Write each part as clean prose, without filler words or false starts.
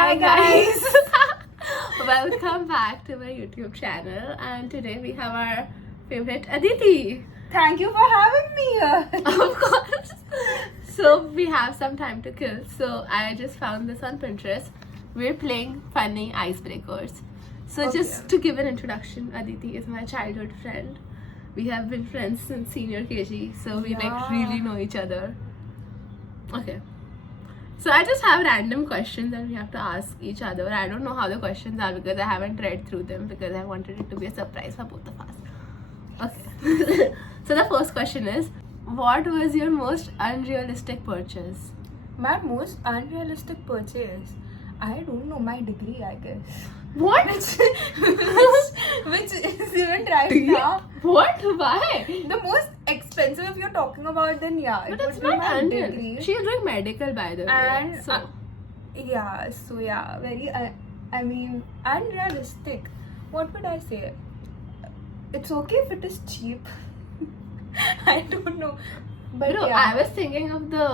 Hi guys. Welcome back to my YouTube channel, and today we have our favorite Aditi. Thank you for having me here. Of course. So we have some time to kill. So I just found this on Pinterest. We're playing funny icebreakers. So Okay. just to give an introduction, Aditi is my childhood friend. We have been friends since senior KG, so we Yeah. really know each other. Okay. So I just have random questions that we have to ask each other. I don't know how the questions are because I haven't read through them because I wanted it to be a surprise for both of us. Okay. So the first question is, what was your most unrealistic purchase? My most unrealistic purchase. I don't know, my degree, I guess. What? Which isn't right now. What? Why? The most expensive, if you're talking about, then yeah, But it it's would be not my unreal. degree. She's doing medical, by the way. And so yeah, very. I mean, unrealistic. What would I say? It's okay if it is cheap. I don't know, but Bro, yeah. I was thinking of the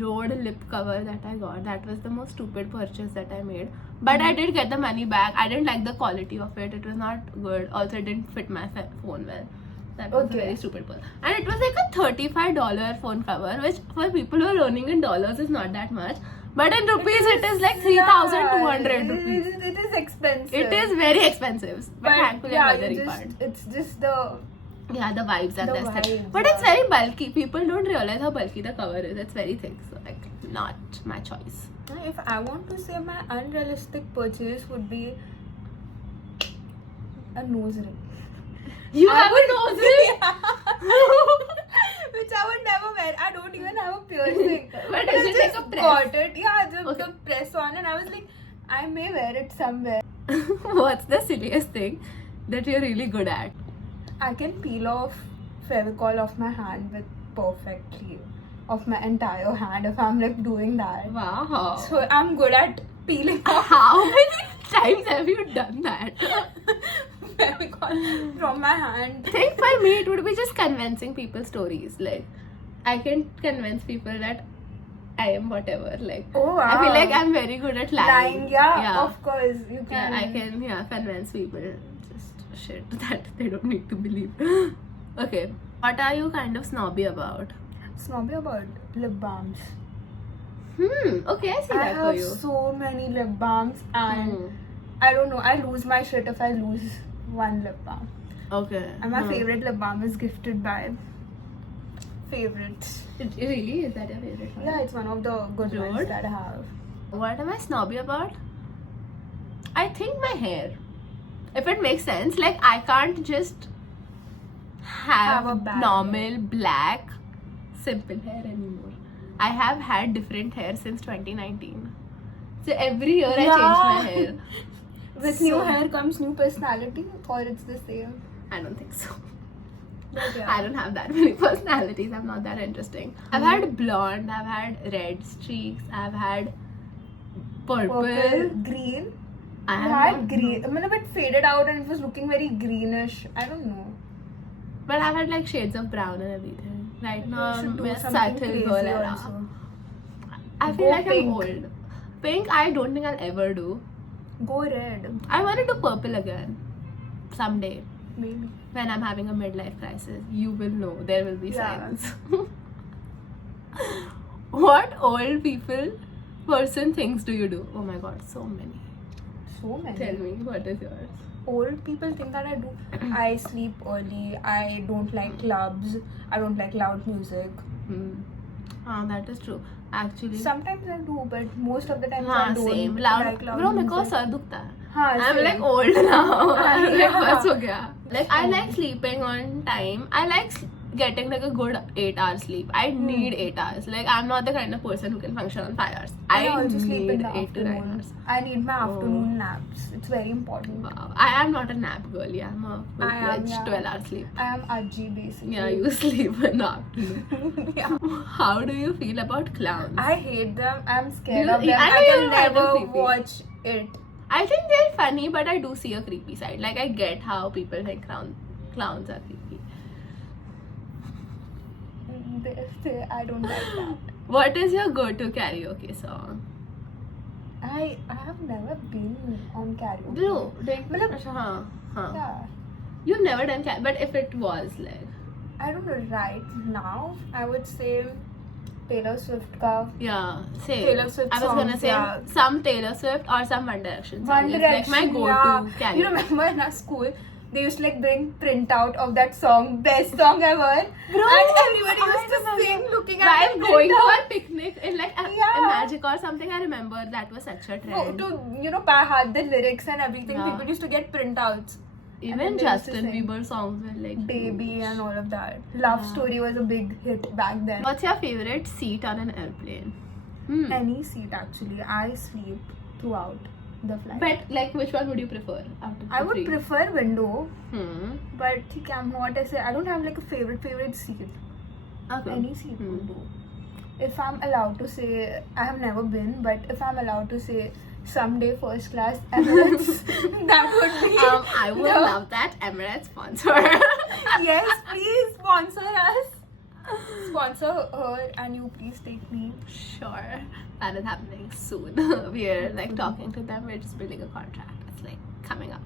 Rode lip cover that I got. That was the most stupid purchase that I made. But I did get the money back. I didn't like the quality of it. It was not good. Also, it didn't fit my phone well. That was Okay. a very stupid purchase. And it was like a $35 phone cover, which for people who are earning in dollars is not that much. But in rupees, it is like 3,200 Yeah, rupees. It is expensive. It is very expensive. But thankfully, yeah, I'm not the you refund. it's just the Yeah, the vibes and The the aesthetic. vibes, But it's yeah. very bulky. People don't realize how bulky the cover is. It's very thick. So, like, not my choice. if I want to say my unrealistic purchase would be a nose ring. You I have a would- nose ring? Which I would never wear. I don't even have a piercing. But I is it like just a press? got it. Yeah, Okay. the press one, and I was like, I may wear it somewhere. What's the silliest thing that you're really good at? I can peel off Fevicol off my hand with perfectly of my entire hand if I'm like doing that. Wow. So I'm good at peeling off How many times have you done that? Fevicol from my hand. I think for me, it would be just convincing people stories. Like, I can convince people that I am whatever. Like, Oh wow. I feel like I'm very good at lying. Yeah, of course you Yeah, can. I can convince people just shit that they don't need to believe. Okay, what are you kind of snobby about? Snobby about lip balms. Okay, I see I that for have you. so many lip balms and Hmm. I don't know. I lose my shit if I lose one lip balm. Okay. And my favorite lip balm is gifted by favorite. It really is that your favorite one? Yeah, it's one of the good Good. ones that I have. What am I snobby about? I think my hair. If it makes sense, like I can't just Have a have bad normal black simple hair anymore. I have had different hair since 2019. So every year I change my hair. With new So- hair comes new personality, or it's the same. I don't think so. But yeah. I don't have that many personalities. I'm not that interesting. I've had blonde, I've had red streaks, I've had purple. Purple, green. I I have had not- green. I mean, it faded out and it was looking very greenish. I don't know. But I've had like shades of brown and everything. Right now, You should do I'm a something subtle crazy girl era. also. I feel Go like pink. I'm old. Pink, I don't think I'll ever do. Go red, I want to do purple again. Someday. maybe. When I'm having a midlife crisis, you will know. There will be Yeah. signs. What old person things do you do? Oh my god, so many. So many. Tell me, what is yours? Old people think that I do. I sleep early. I don't like clubs. I don't like loud music. That is true. Actually, Sometimes I do, but most of the time I हाँ don't same. Loud, like loud bro, मेरे को music. Sir दुखता है. हाँ, I'm same. like old now. I'm like Yeah. बस हो गया. Like I like sleeping on time. I like getting like a good 8 hours sleep. I need 8 hours. Like I'm not the kind of person who can function on 5 hours. I also sleep in need the 8 to 9 afternoon. hours. I need my Oh. afternoon naps. It's very important. Wow. I am not a nap girl. Yeah, I'm a I am, full-fledged yeah. 12 hour sleep. I am Ajji basically. Yeah, you sleep in the afternoon. Yeah. How do you feel about clowns? I hate them. I'm scared You- of them. I know I you can find them never creepy. watch it. I think they're funny, but I do see a creepy side. Like I get how people think clowns are creepy. I don't like that. What is your go-to karaoke song? I have never been on karaoke. Bro, मतलब, हाँ. yeah. You've never done karaoke, but if it was like, I don't know, right now I would say Taylor Swift ka. yeah, same. Taylor Swift I was gonna songs, say yeah. some Taylor Swift or some One Direction. One song. Direction, It's like my go-to yeah. karaoke. You remember in our school, they used to like bring printout of that song, best song ever. Bro, and everybody I used to remember. sing looking at While the going to printout. our picnic in like a Yeah. Magic or something, I remember that was such a trend. To by heart the lyrics and everything, Yeah. people used to get printouts. And Even then they used to Justin sing Bieber songs were like Baby huge. and all of that. Love Yeah. Story was a big hit back then. What's your favorite seat on an airplane? Hmm. Any seat actually. I sleep throughout the flight. But like, which one would you prefer out of I the would three? prefer window, Hmm. but I'm not. I don't have like a favorite seat. Okay. Any seat Hmm. would do. If I'm allowed to say, I have never been, but if I'm allowed to say someday first class Emirates, that would be. I would the- love that Emirates sponsor. Yes, please sponsor us. Sponsor her and you please take me. Sure, that is happening soon. We are like talking to them. We're just building a contract. It's like coming up.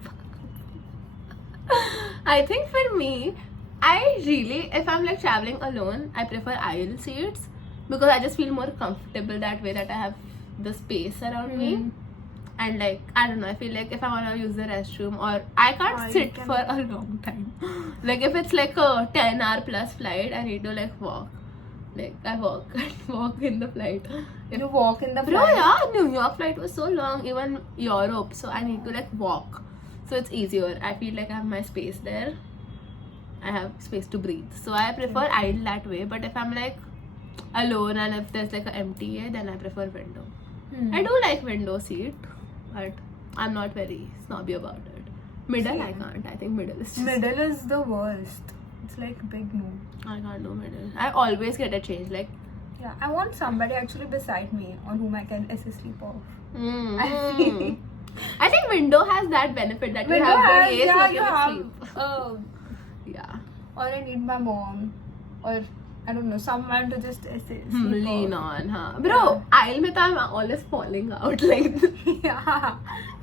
I think for me, I really, if I'm like traveling alone, I prefer aisle seats because I just feel more comfortable that way, that I have the space around me. And like, I don't know, I feel like if I want to use the restroom or I can't You sit can- for a long time. Like if it's like a 10-hour plus flight, I need to like walk. Like I walk in the flight. You walk in the Bro, flight. yeah, New York flight was so long, even Europe. So I need to like walk. So it's easier. I feel like I have my space there. I have space to breathe. So I prefer aisle that way. But if I'm like alone and if there's like an empty air, then I prefer window. I do like window seat, but I'm not very snobby about it. Middle, I Same. can't. I think middle is just... Middle is the worst. It's like big no. I can't do middle. I always get a change. Like, Yeah, I want somebody actually beside me on whom I can assist sleep off. I think window has that benefit that Window you have has, the AC, yeah, you you can have. sleep. Yeah. Or I need my mom, or I don't know, someone to just assist. Lean on, huh? Bro, aisle mein to I'm always falling out. Like, Yeah.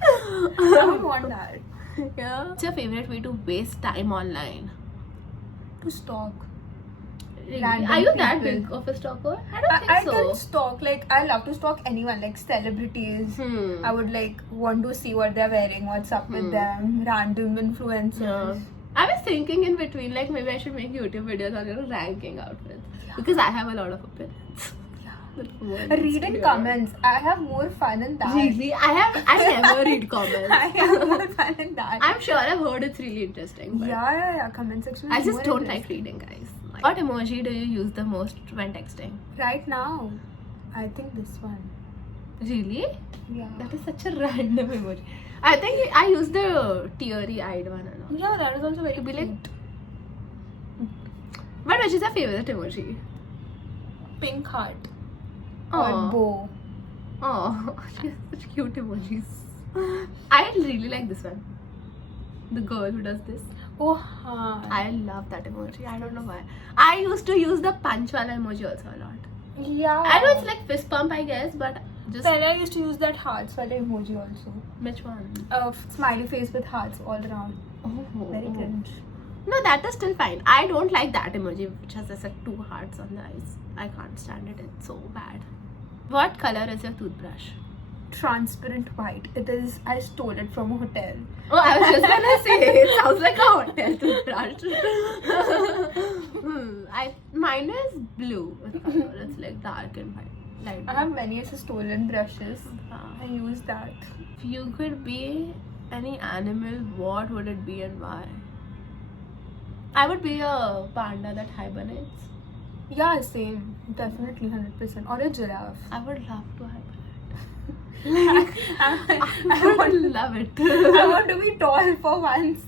I don't want that. yeah. What's your favorite way to waste time online? To stalk. Really? Random Are you that people. big of a stalker? I don't think I so. can stalk, like, I love to stalk anyone, like celebrities. I would like want to see what they're wearing, what's up with them, random influencers. Yeah. I was thinking in between, like maybe I should make YouTube videos on ranking outfits because I have a lot of opinions. Reading comments, I have more fun in that. Really, I never read comments. I have more fun in that. I'm sure I've heard it's really interesting. But Yeah. Comment section. is I just more don't like interesting. reading, guys. What emoji do you use the most when texting? Right now, I think this one. Really? Yeah. That is such a random emoji. I think I use the teary-eyed one and all. Yeah, that is also very To be like- cute. But which is your favorite emoji? Pink heart Oh, or bow. oh, she has such cute emojis. I really like this one. The girl who does this. Oh, huh. I love that emoji. I don't know why. I used to use the punch wala emoji also a lot. Yeah. I know it's like fist pump, I guess, but just Pehle I used to use that hearts wala emoji also. which one? Smiley face with hearts all around. Oh, Very cringe. No, that is still fine. I don't like that emoji which has just like two hearts on the eyes. I can't stand it. It's so bad. What color is your toothbrush? Transparent white. It is. I stole it from a hotel. Oh, I was just gonna say it sounds like a hotel toothbrush. Mine is blue. It's like dark and white. Light I have many stolen brushes. blue. I use that. If you could be any animal, what would it be and why? I would be a panda that hibernates. Yeah, same. Definitely 100%. Or a giraffe. I would love to hibernate. I I would love it. I want to be tall for once.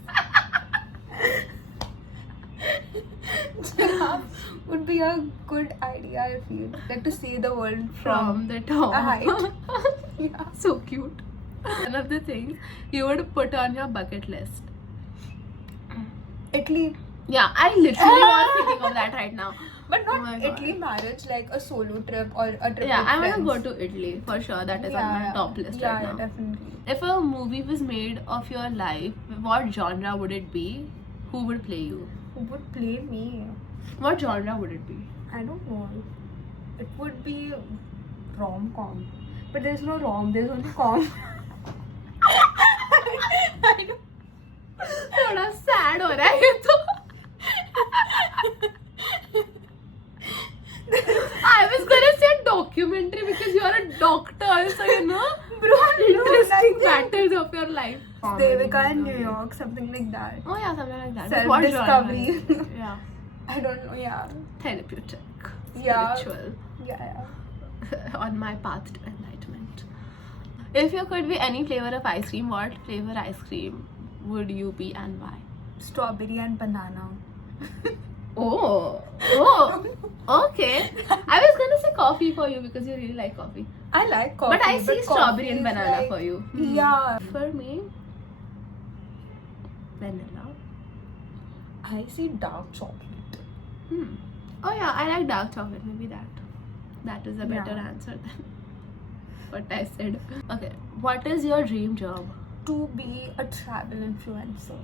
Giraffe would be a good idea, I feel. Like to see the world From the top. a height. Yeah. So cute. One of the things you would put on your bucket list. Italy. Yeah, I literally was thinking of that right now. But Oh not my God. Italy marriage, like a solo trip or a trip Yeah, with I want to friends. go to Italy for sure. That is on my top list yeah, right now. definitely. If a movie was made of your life, what genre would it be? Who would play you? Who would play me? What genre would it be? I don't know. It would be rom-com. But there's no rom, there's only com. I don't- थोड़ा sad हो रहा है ये तो. I was gonna say documentary because you are a doctor, so you know Bro, interesting no, like matters of your life. Devika in New York, something like that. Oh yeah, something like that. But what Self-discovery. genre? Yeah, I don't know, yeah. therapeutic, Yeah. spiritual. Yeah. On my path to enlightenment. If you could be any flavor of ice cream, what flavor ice cream would you be and why? Strawberry and banana. Oh, okay. I was gonna say coffee for you because you really like coffee. I like coffee. But I see strawberry and coffee is banana like- for you. Yeah. For me, vanilla. I see dark chocolate. Oh yeah, I like dark chocolate. Maybe that. That is a better Yeah. answer than what I said. Okay, what is your dream job? To be a travel influencer.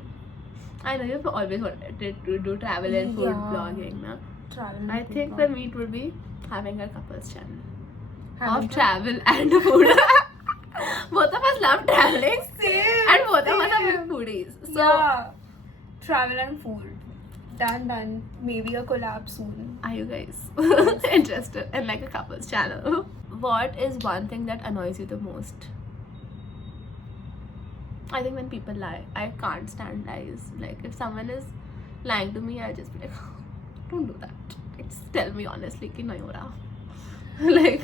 I know you've always wanted to do travel and food Yeah. blogging, na? Travel. I think for me it would be having a couples channel Having of travel and food. Both of us love traveling Same. and both of us are same. big foodies. So Yeah. Travel and food. Done. Maybe a collab soon. are you guys interested in like a couples channel? What is one thing that annoys you the most? I think when people lie. I can't stand lies. Like if someone is lying to me, I'll just be like, don't do that. Just tell me honestly ki nahi ho raha. Like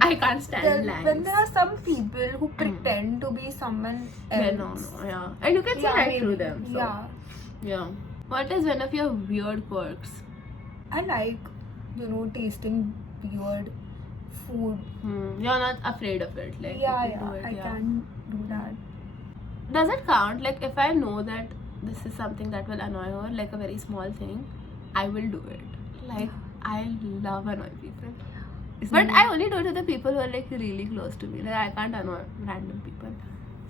I can't stand lies. When there are some people who pretend to be someone else. Well, no, yeah. And you can see right through them. So, Yeah. yeah. What is one of your weird quirks? I like, tasting weird food. You're not afraid of it. Like you can do it, I yeah. can do that. Does it count? Like if I know that this is something that will annoy her, like a very small thing, I will do it. Like I love annoying people. But I only do it to the people who are like really close to me. Like I can't annoy random people.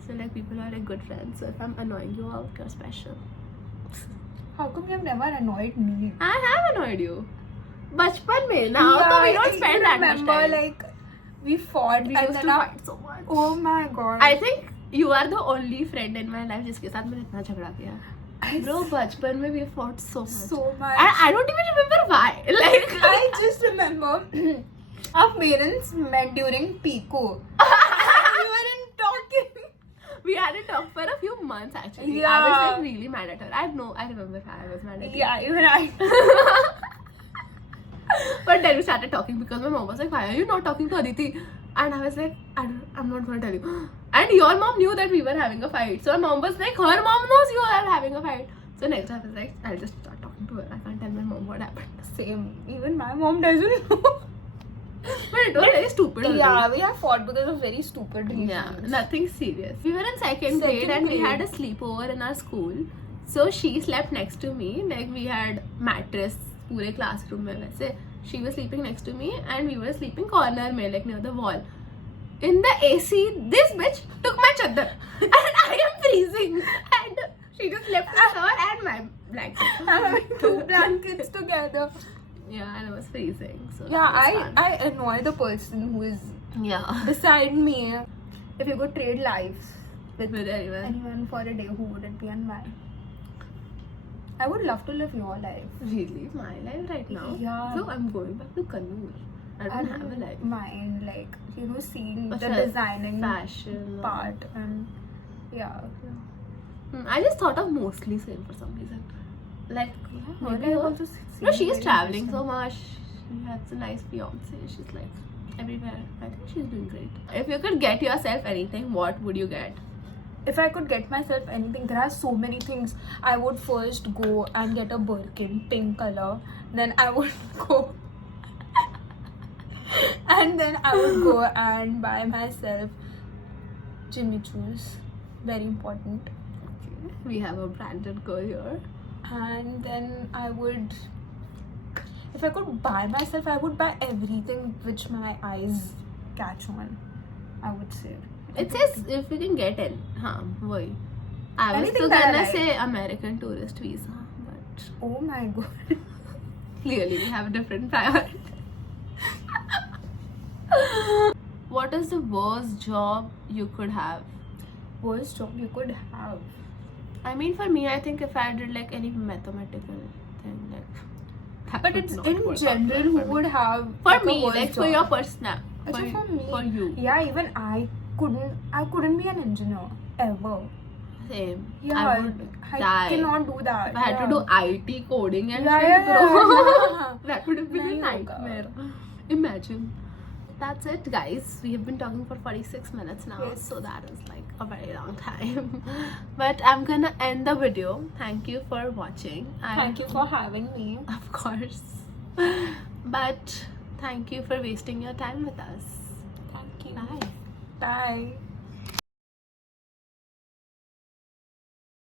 So like people who are like good friends. So if I'm annoying you out, you're special. How come you have never annoyed me? I have annoyed you. Bachpan mein. Now so we don't spend that much remember, time. like, we fought We and used then to our- fight so much. Oh my god. I think you are the only friend in my life जिसके साथ मैंने इतना झगड़ा किया. Bro, बचपन में we fought so much. so much. And I don't even remember why. Like I just remember our parents met during Pico. We weren't talking. we hadn't talked for a few months actually. I Yeah. was like really mad at her. I remember why I was mad at her. Yeah, even I. But then we started talking because my mom was like, why are you not talking to Aditi? And I was like, I'm not going to tell you. And your mom knew that we were having a fight. So my mom was like, her mom knows you are having a fight. So next time I was like, I'll just start talking to her. I can't tell my mom what happened. Same. Even my mom doesn't know. But it was very stupid. only. Yeah, we have fought because of very stupid reasons. Yeah, nothing serious. We were in second grade Second and we grade. had a sleepover in our school. So she slept next to me. Like we had mattress पूरे classroom में वैसे. She was sleeping next to me and we were sleeping corner में, like near the wall. In the AC, this bitch took my chadar and I am freezing. And she just left her and my blanket. Having two blankets together. Yeah, and I was freezing. So Yeah, that was fun. I annoy the person who is Yeah. beside me. If you could trade lives with With anyone. anyone for a day, who would it be and why? I would love to live your life. Really? My life right now? Yeah. So I'm going back to Kannur. I don't have a life. Mine, like, seeing What's the that? designing Fashion. part and yeah. I just thought of mostly same for some reason. Like, Her maybe life her. also No, seems she's very traveling so interesting. much. She has a nice fiance. She's like everywhere. I think she's doing great. If you could get yourself anything, what would you get? If I could get myself anything, there are so many things. I would first go and get a Birkin, pink color. Then I would go and then I would go and buy myself Jimmy Choo's. Very important. Okay. We have a branded girl here. and then I would, if I could buy myself, I would buy everything which my eyes catch on, I would say. It says if you can get in. हाँ वही. I was Anything तो that I gonna like. say American tourist visa, but Oh my god. clearly we have different priorities. What is the worst job you could have? Worst job you could have. I mean, for me, I think if I did like any mathematical thing, like that But would it's not in work out general well who for me. would have For like, a me, worst like for job. your personal, Actually, for me, for you, yeah, even I couldn't be an engineer ever. same. Yeah, I would I die. cannot do that. If I had to do IT coding and Yeah, shit, yeah, bro, yeah. that would have been a Nahi hoga. nightmare. Imagine. That's it, guys. We have been talking for 46 minutes now, Yes. so that is like a very long time. But I'm gonna end the video. Thank you for watching. Thank you for having me. Of course. But thank you for wasting your time with us. Thank you. Bye. Bye.